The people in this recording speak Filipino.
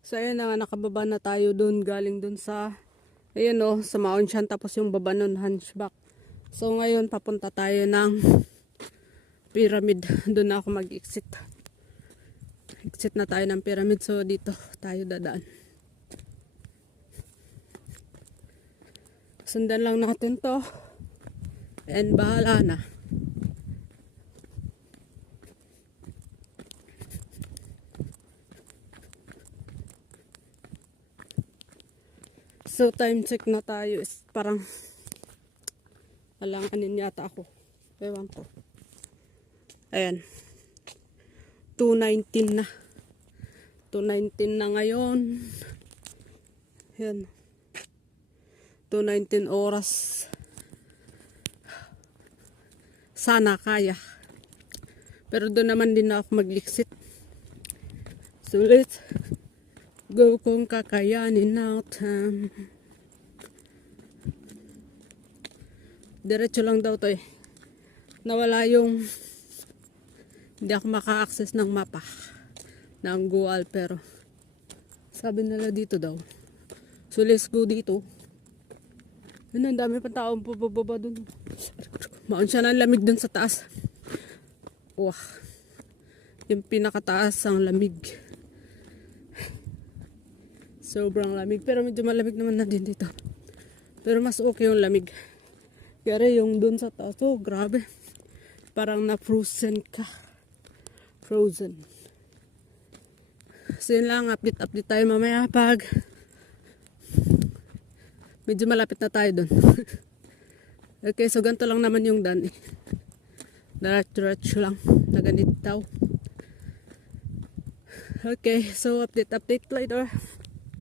So ayun na nga, nakababa na tayo dun, galing dun sa, ayun o, sa Mount Shan, tapos yung baba nun, Hunchback. So ngayon, papunta tayo ng pyramid. Doon na ako mag-exit. Exit na tayo ng pyramid, so dito tayo dadaan. Sundan lang natin to. And bahala na. So time check na tayo. Is parang alanganin yata ako. Ewan ko. Ayan. 2:19 na. 2:19 na ngayon. Ayan. 2:19 oras. Sana kaya. Pero doon naman din ako mag-exit. So let's go kung kakayanin natin. Diretso lang daw to eh. Nawala yung hindi ako maka-access ng mapa ng Google, pero sabi nila dito daw. So let's go dito. Yun, ang dami pa taong pababa dun. Maon siya ng lamig dun sa taas. Wah. Yung pinakataas ang lamig. Sobrang lamig. Pero medyo malamig naman na din dito. Pero mas okay yung lamig. Kaya yung dun sa taas. Oh, grabe. Parang na-frozen ka. Frozen. So yun lang. Update tayo mamaya pag medyo malapit na tayo dun. Okay, so ganito lang naman yung daan eh. Diretso lang. Na ganito daw. Okay, so update later.